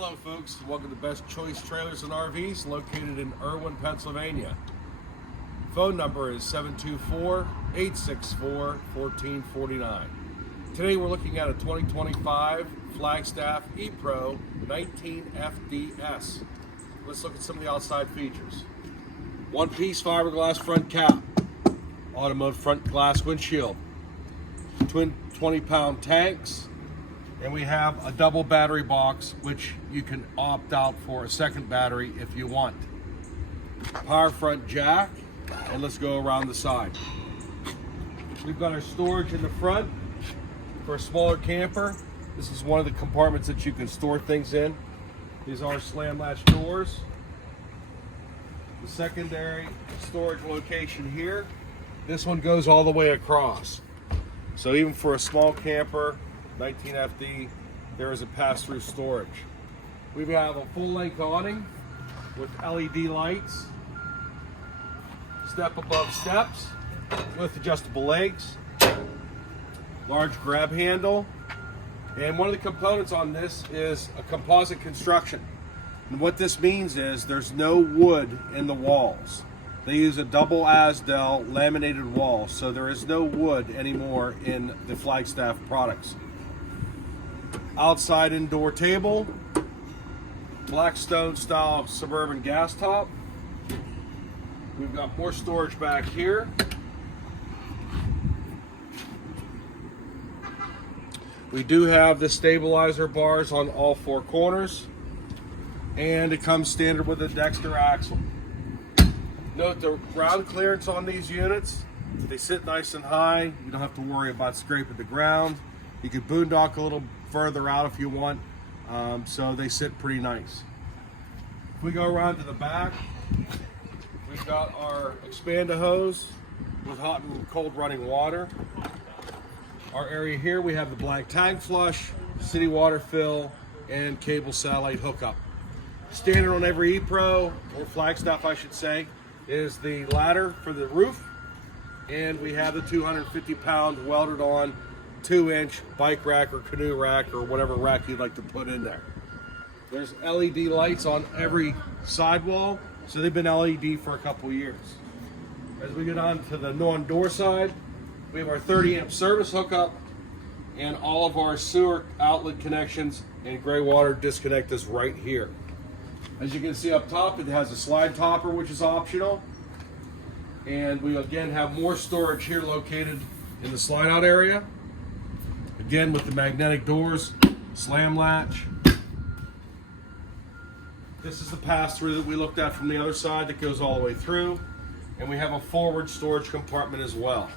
Hello folks, welcome to Best Choice Trailers and RVs located in Irwin, Pennsylvania. Phone number is 724-864-1449. Today we're looking at a 2025 Flagstaff E-Pro 19FDS. Let's look at some of the outside features. One-piece fiberglass front cap, automotive front glass windshield, twin 20-pound tanks, and we have a double battery box, which you can opt out for a second battery if you want. Power front jack, and let's go around the side. We've got our storage in the front for a smaller camper. This is one of the compartments that you can store things in. These are slam latch doors. The secondary storage location here, this one goes all the way across. So even for a small camper, 19FD, there is a pass-through storage. We have a full-length awning with LED lights, step above steps with adjustable legs, large grab handle, and one of the components on this is a composite construction. And what this means is there's no wood in the walls. They use a double Asdel laminated wall, so there is no wood anymore in the Flagstaff products. Outside indoor table, Blackstone style suburban gas top. We've got more storage back here. We do have the stabilizer bars on all four corners, and it comes standard with a Dexter axle. Note the ground clearance on these units. They sit nice and high. You don't have to worry about scraping the ground. You can boondock a little further out if you want, so they sit pretty nice. If we go around to the back, we've got our expander hose with hot and cold running water. Our area here, we have the blank tank flush, city water fill, and cable satellite hookup. Standard on every E-Pro, or Flagstaff I should say, is the ladder for the roof, and we have the 250-pound welded on 2-inch bike rack or canoe rack or whatever rack you'd like to put in there. There's LED lights on every sidewall, so they've been LED for a couple years. As we get on to the non-door side, we have our 30-amp service hookup, and all of our sewer outlet connections and gray water disconnect is right here. As you can see up top, it has a slide topper, which is optional, and we again have more storage here located in the slide out area. Again, with the magnetic doors, slam latch. This is the pass-through that we looked at from the other side that goes all the way through. And we have a forward storage compartment as well.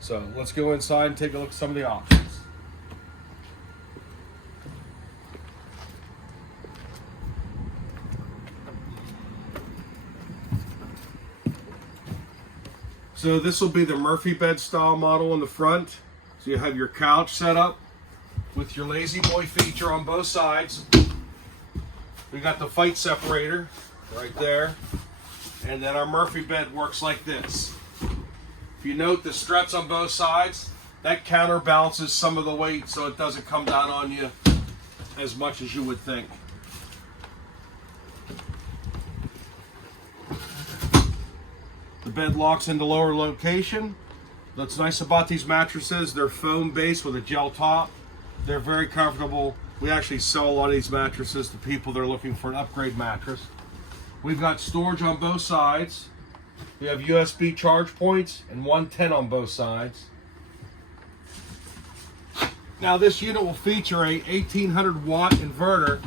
So let's go inside and take a look at some of the options. So this will be the Murphy bed style model in the front. So you have your couch set up with your lazy boy feature on both sides. We got the fight separator right there. And then our Murphy bed works like this. If you note the struts on both sides, that counterbalances some of the weight so it doesn't come down on you as much as you would think. The bed locks into lower location. What's nice about these mattresses, they're foam based with a gel top. They're very comfortable. We actually sell a lot of these mattresses to people that are looking for an upgrade mattress. We've got storage on both sides. We have USB charge points and 110 on both sides. Now this unit will feature a 1800 watt inverter,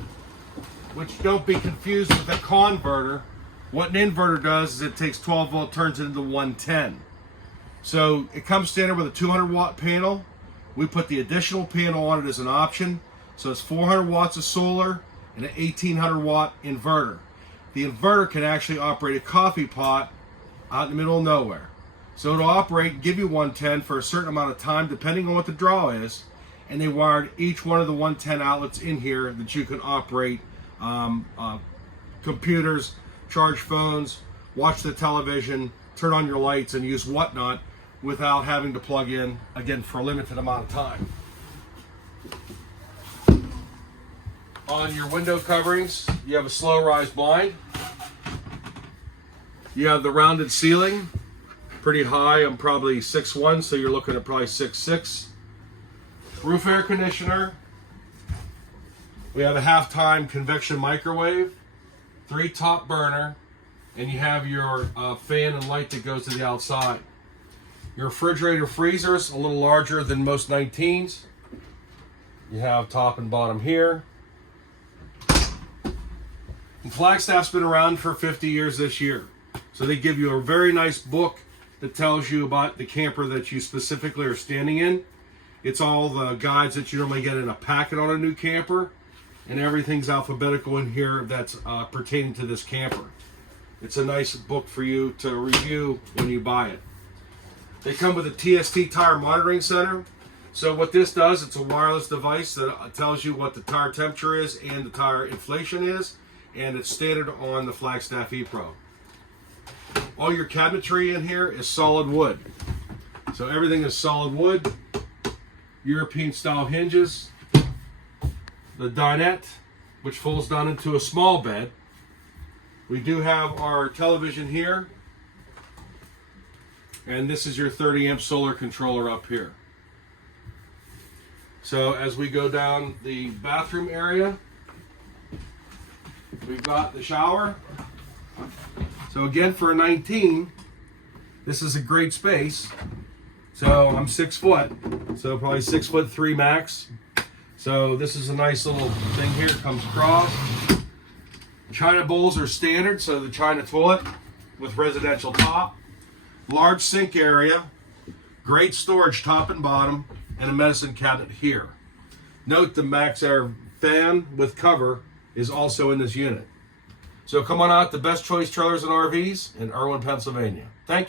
which don't be confused with a converter. What an inverter does is it takes 12 volt, turns it into 110. So it comes standard with a 200 watt panel. We put the additional panel on it as an option. So it's 400 watts of solar and an 1800 watt inverter. The inverter can actually operate a coffee pot out in the middle of nowhere. So it'll operate and give you 110 for a certain amount of time depending on what the draw is. And they wired each one of the 110 outlets in here that you can operate computers, charge phones, watch the television, turn on your lights, and use whatnot without having to plug in, again, for a limited amount of time. On your window coverings, you have a slow rise blind. You have the rounded ceiling, pretty high. I'm probably 6'1", so you're looking at probably 6'6". Roof air conditioner. We have a half-time convection microwave, 3 top burner, and you have your fan and light that goes to the outside. Your refrigerator freezer's a little larger than most 19s. You have top and bottom here. And Flagstaff's been around for 50 years this year. So they give you a very nice book that tells you about the camper that you specifically are standing in. It's all the guides that you normally get in a packet on a new camper, and everything's alphabetical in here that's pertaining to this camper. It's a nice book for you to review when you buy it. They come with a TST tire monitoring center. So what this does, it's a wireless device that tells you what the tire temperature is and the tire inflation is, and it's standard on the Flagstaff E-Pro. All your cabinetry in here is solid wood. So everything is solid wood. European style hinges. The dinette, which folds down into a small bed. We do have our television here. And this is your 30 amp solar controller up here. So as we go down the bathroom area, we've got the shower. So again, for a 19, this is a great space. So I'm 6 foot, so probably 6'3" max. So this is a nice little thing here. It comes across. China bowls are standard, so the China toilet with residential top. Large sink area, great storage top and bottom, and a medicine cabinet here. Note the Max Air fan with cover is also in this unit. So come on out to Best Choice Trailers and RVs in Irwin, Pennsylvania. Thank you.